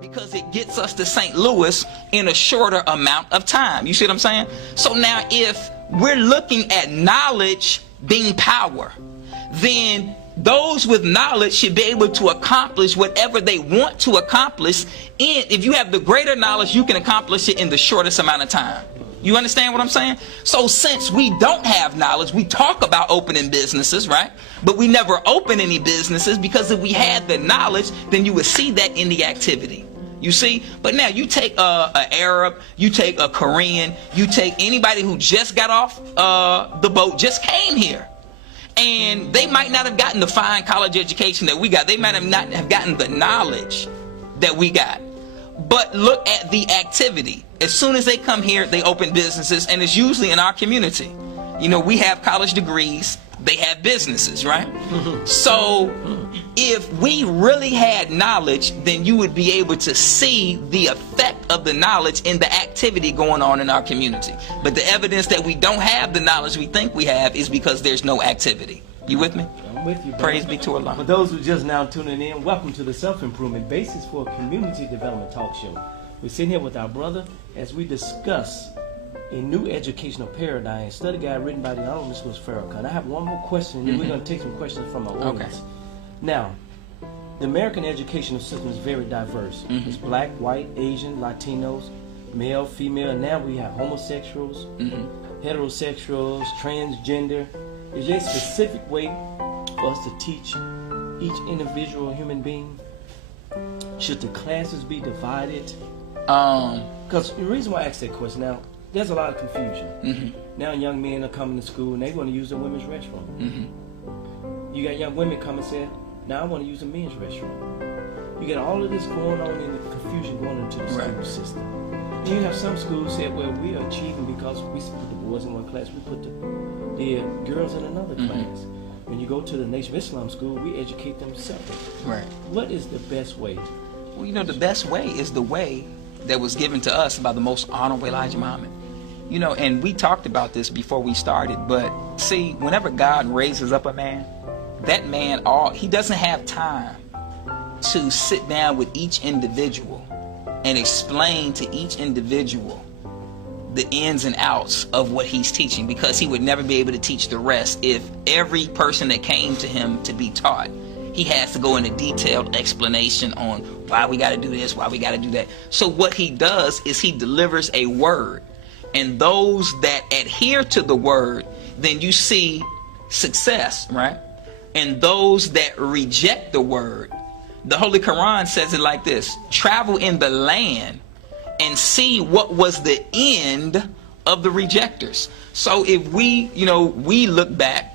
because it gets us to St. Louis in a shorter amount of time. You see what I'm saying? So now if we're looking at knowledge being power, then those with knowledge should be able to accomplish whatever they want to accomplish. If you have the greater knowledge, you can accomplish it in the shortest amount of time. You understand what I'm saying? So since we don't have knowledge, we talk about opening businesses, right? But we never open any businesses, because if we had the knowledge, then you would see that in the activity. You see? But now you take an Arab, you take a Korean, you take anybody who just got off the boat, just came here. And they might not have gotten the fine college education that we got. They might have not have gotten the knowledge that we got. But look at the activity. As soon as they come here, they open businesses, and it's usually in our community. You know, we have college degrees, they have businesses, right? So if we really had knowledge, then you would be able to see the effect of the knowledge in the activity going on in our community. But the evidence that we don't have the knowledge we think we have is because there's no activity. You with me? I'm with you, brother. Praise be to Allah. For those who just now tuning in, welcome to the Self-Improvement Basis for Community Development Talk Show. We're sitting here with our brother as we discuss a new educational paradigm, study guide written by the Honorable Mr. Farrakhan. I have one more question, and then we're going to take some questions from our audience. Okay. Now, the American educational system is very diverse. It's black, white, Asian, Latinos, male, female, and now we have homosexuals, heterosexuals, transgender. Is there a specific way for us to teach each individual human being? Should the classes be divided? Because the reason why I asked that question, now, there's a lot of confusion. Now young men are coming to school and they want to use the women's restroom. You got young women come and say, now I want to use the men's restroom. You got all of this going on in the confusion going into the school system. And you have some schools say, well, we are achieving because we put the boys in one class, we put the girls in another class. When you go to the Nation of Islam school, we educate them separately. Right. What is the best way? Well, you know, the best way is the way that was given to us by the most honorable Elijah Muhammah. You know, and we talked about this before we started, but see, whenever God raises up a man, that man, he doesn't have time to sit down with each individual and explain to each individual the ins and outs of what he's teaching, because he would never be able to teach the rest. If every person that came to him to be taught, he has to go into detailed explanation on why we got to do this, why we got to do that. So what he does is he delivers a word, and those that adhere to the word, then you see success, right? And those that reject the word, the Holy Quran says it like this: travel in the land and see what was the end of the rejectors. So if we look back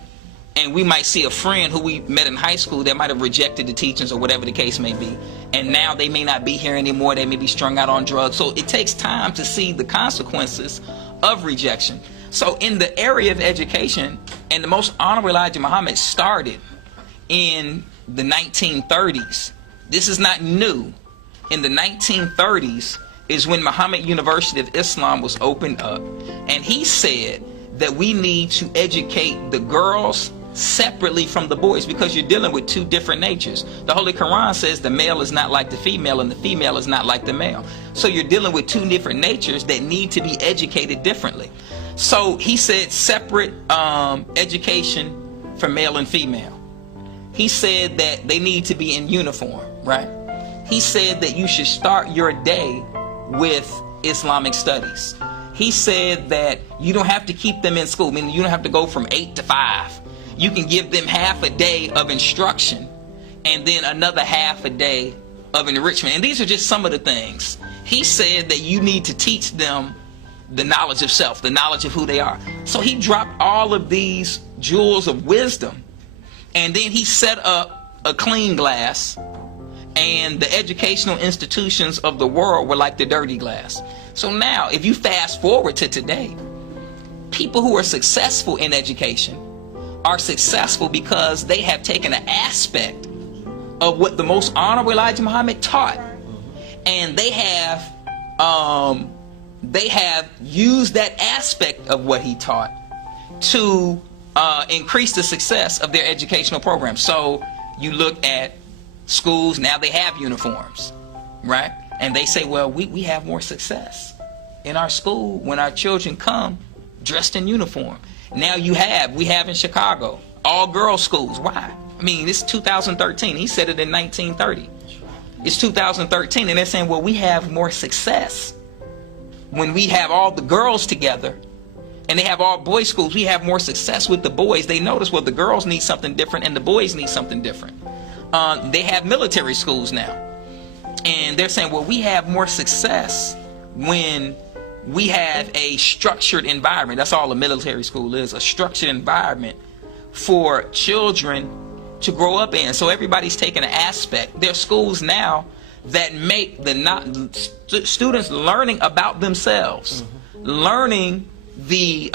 and we might see a friend who we met in high school that might have rejected the teachings or whatever the case may be, and now they may not be here anymore, they may be strung out on drugs. So it takes time to see the consequences of rejection. So in the area of education, and the most honorable Elijah Muhammad started in the 1930s. This is not new. In the 1930s is when Muhammad University of Islam was opened up, and he said that we need to educate the girls separately from the boys, because you're dealing with two different natures. The Holy Quran says the male is not like the female and the female is not like the male. So you're dealing with two different natures that need to be educated differently. So he said separate education for male and female. He said that they need to be in uniform, right? He said that you should start your day with Islamic studies. He said that you don't have to keep them in school, meaning you don't have to go from 8 to 5. You can give them half a day of instruction and then another half a day of enrichment. And these are just some of the things. He said that you need to teach them the knowledge of self, the knowledge of who they are. So he dropped all of these jewels of wisdom, and then he set up a clean glass, and the educational institutions of the world were like the dirty glass. So now, if you fast forward to today, people who are successful in education are successful because they have taken an aspect of what the most honorable Elijah Muhammad taught, and they have used that aspect of what he taught to increase the success of their educational program. So you look at schools, now they have uniforms, right? And they say, well, we have more success in our school when our children come dressed in uniform. Now we have in Chicago, all girls schools. Why? I mean, it's 2013. He said it in 1930. It's 2013, and they're saying, well, we have more success when we have all the girls together, and they have all boys schools. We have more success with the boys. They notice, well, the girls need something different and the boys need something different. They have military schools now, and they're saying, well, we have more success when we have a structured environment. That's all a military school is, a structured environment for children to grow up in. So everybody's taking an aspect. There are schools now that make the students learning about themselves, learning the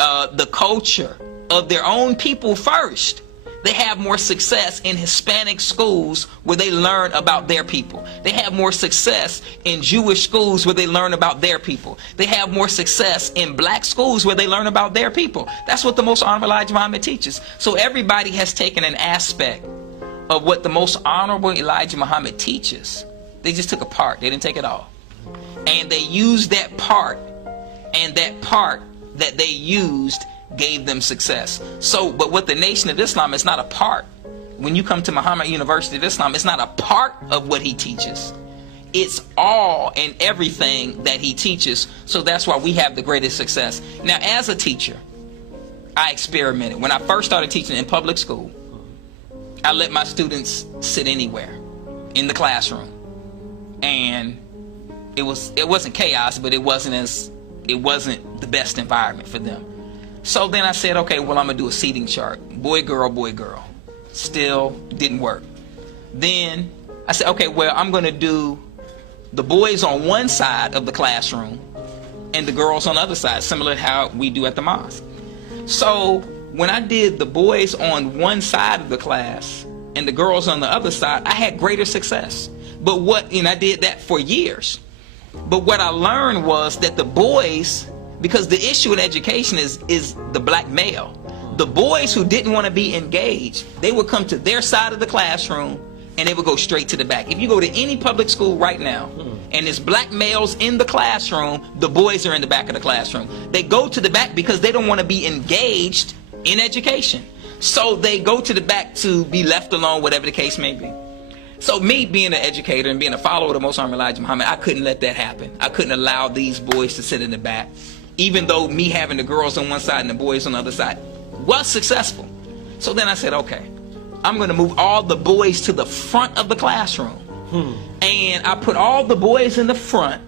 culture of their own people first. They have more success in Hispanic schools where they learn about their people. They have more success in Jewish schools where they learn about their people. They have more success in black schools where they learn about their people. That's what the Most Honorable Elijah Muhammah teaches. So everybody has taken an aspect of what the Most Honorable Elijah Muhammah teaches. They just took a part. They didn't take it all. And they used that part, and that part that they used gave them success. So, but what the Nation of Islam is not a part. When you come to Muhammad University of Islam, it's not a part of what he teaches. It's all and everything that he teaches. So that's why we have the greatest success. Now, as a teacher, I experimented. When I first started teaching in public school, I let my students sit anywhere in the classroom. And it wasn't chaos, but it wasn't the best environment for them. So then I said, okay, well, I'm gonna do a seating chart. Boy, girl, boy, girl. Still didn't work. Then I said, okay, well, I'm gonna do the boys on one side of the classroom and the girls on the other side, similar to how we do at the mosque. So when I did the boys on one side of the class and the girls on the other side, I had greater success. And I did that for years. But what I learned was that the boys, because the issue in education is the black male. The boys who didn't want to be engaged, they would come to their side of the classroom and they would go straight to the back. If you go to any public school right now and there's black males in the classroom, the boys are in the back of the classroom. They go to the back because they don't want to be engaged in education. So they go to the back to be left alone, whatever the case may be. So me being an educator and being a follower of the Most Honorable Elijah Muhammah, I couldn't let that happen. I couldn't allow these boys to sit in the back, even though me having the girls on one side and the boys on the other side was successful. So then I said, okay, I'm going to move all the boys to the front of the classroom. And I put all the boys in the front,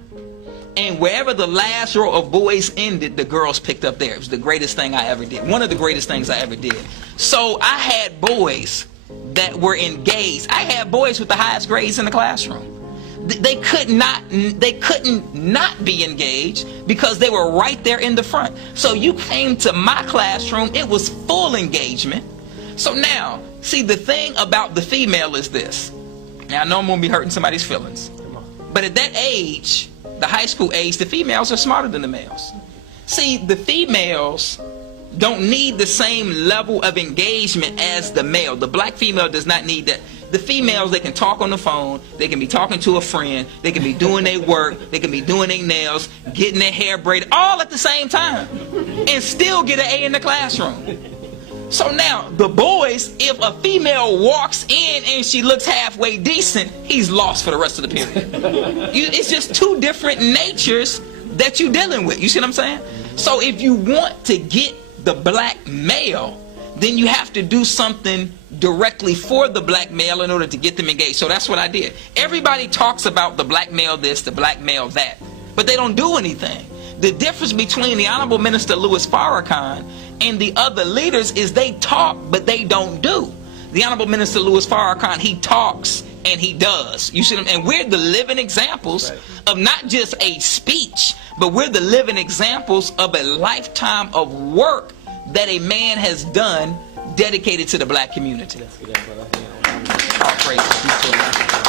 and wherever the last row of boys ended, the girls picked up there. It was the greatest thing I ever did. One of the greatest things I ever did. So I had boys that were engaged. I had boys with the highest grades in the classroom. They couldn't not be engaged because they were right there in the front. So you came to my classroom, it was full engagement. So now, see, the thing about the female is this. Now I know I'm going to be hurting somebody's feelings, but at that age, the high school age, the females are smarter than the males. See, the females don't need the same level of engagement as the male. The black female does not need that. The females, they can talk on the phone, they can be talking to a friend, they can be doing their work, they can be doing their nails, getting their hair braided, all at the same time, and still get an A in the classroom. So now, the boys, if a female walks in and she looks halfway decent, he's lost for the rest of the period. It's just two different natures that you're dealing with. You see what I'm saying? So if you want to get the black male, then you have to do something directly for the black male in order to get them engaged. So that's what I did. Everybody talks about the black male this, the black male that, but they don't do anything. The difference between the Honorable Minister Louis Farrakhan and the other leaders is they talk, but they don't do. The Honorable Minister Louis Farrakhan, he talks and he does. You see them, and we're the living examples of not just a speech, but we're the living examples of a lifetime of work that a man has done dedicated to the black community. All praise.